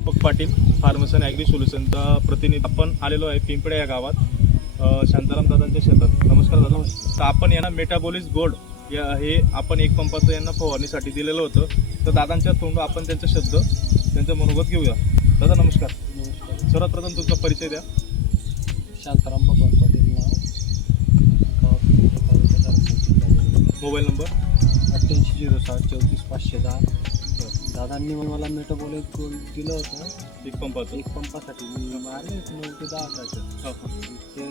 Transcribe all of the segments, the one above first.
Deepak Patil Farmson agri सोल्युशनचा प्रतिनिधी. आपण आलेलो आहे पिंपळे या गावात शांताराम दादांच्या शेतात. नमस्कार दादा. तर आपण यांना मेटाबॉलिस गोल्ड या हे आपण एक पंपाचं यांना फवारणीसाठी दिलेलं होतं. तर दादांच्या तोंड आपण त्यांचा शब्द त्यांचं मनोगत घेऊया. दादा नमस्कार. नमस्कार. सर्वात प्रथम तुमचा परिचय द्या. शांताराम भगवान पाटील नाव. Mobile number. अठ्ठ्याऐंशी झिरो साठ चौतीस पाचशे दहा. दादांनी मग मला मेटाबॉलिक गोल्ड दिलं होतं. एक पंपाचं एक पंपासाठी मी मारले नऊ ते दहा चाचं. ते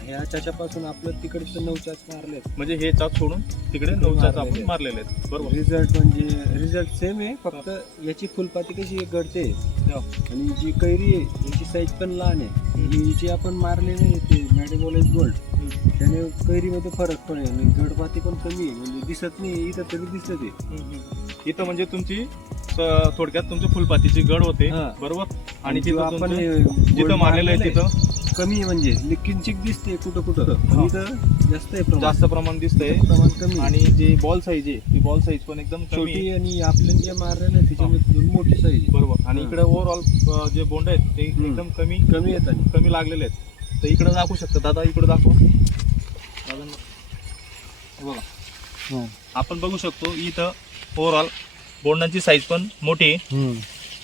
ह्या त्याच्यापासून आपलं तिकडचं नऊ चाच मारले म्हणजे हे चाक सोडून तिकडे नऊ चाक आपण मारलेले आहेत. बरोबर. रिझल्ट म्हणजे रिझल्ट सेम आहे फक्त याची फुलपाती कशी गळते हा. आणि जी कैरी आहे याची साईज पण लहान आहे. ही जी आपण मारलेली आहे ते मॅडेबॉलेज गोल्ड त्याने कैरीमध्ये फरक पण आहे आणि गडपाती पण कमी आहे. म्हणजे दिसत नाही इथं तरी दिसत आहे. इथं म्हणजे तुमची थोडक्यात तुमच्या फुलपातीची गड होते हा. बरोबर? आणि जो तिथं आपण जिथं मारलेलं आहे तिथं? कमी आहे म्हणजे किंचित दिसते कुठं कुठं. हा. आणि इथं जास्त आहे प्रमाण. जास्त प्रमाण दिसतंय. प्रमाण कमी. आणि जी बॉल साईज आहे ती बॉल साईज पण एकदम कमी छोटी. आणि आपल्या जे मारलेलं आहे त्याच्यामध्ये मोठी साईज बरोबर. आणि हा. इकडे ओव्हरऑल जे बोंड आहेत ते हम्म. एकदम कमी कमी येतात कमी लागलेले आहेत. तर इकडे दाखवू शकता. दादा इकडे दाखव. दादा बघा. आपण बघू शकतो इथं ओव्हरऑल बोंडांची साईज पण मोठी आहे.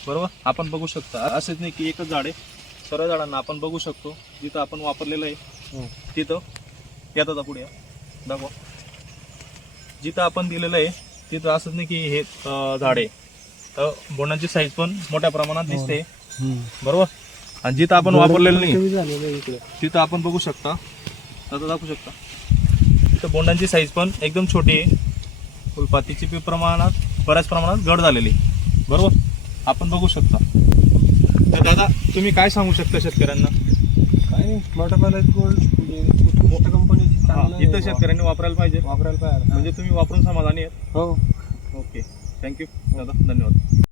बरोबर? आपण बघू शकता. असंच नाही की एकच झाड आहे. सर्व झाडांना आपण बघू शकतो. जिथं आपण वापरलेलं आहे तिथं येतात पुढे. दाखवा. जिथं आपण दिलेलं आहे तिथं असंच नाही की हे झाड आहे. तर बोंडांची साईज पण मोठ्या प्रमाणात दिसते. बरोबर? आणि जिथं आपण वापरलेलं नाही तिथं आपण बघू शकता. आता दाखवू शकता. तिथं बोंडांची साईज पण एकदम छोटी आहे. फुलपातीची प्रमाणात बऱ्याच प्रमाणात घट झालेली. बरोबर? आपण बघू शकता. तर दादा तुम्ही काय सांगू शकता शेतकऱ्यांना? काय गोल्ड म्हणजे हा, चांगलं आहे इथं. शेतकऱ्यांनी वापरायला पाहिजे. वापरायला पाहिजे. म्हणजे तुम्ही वापरून समाधानी आहेत. हो. ओके. थँक्यू दादा. धन्यवाद.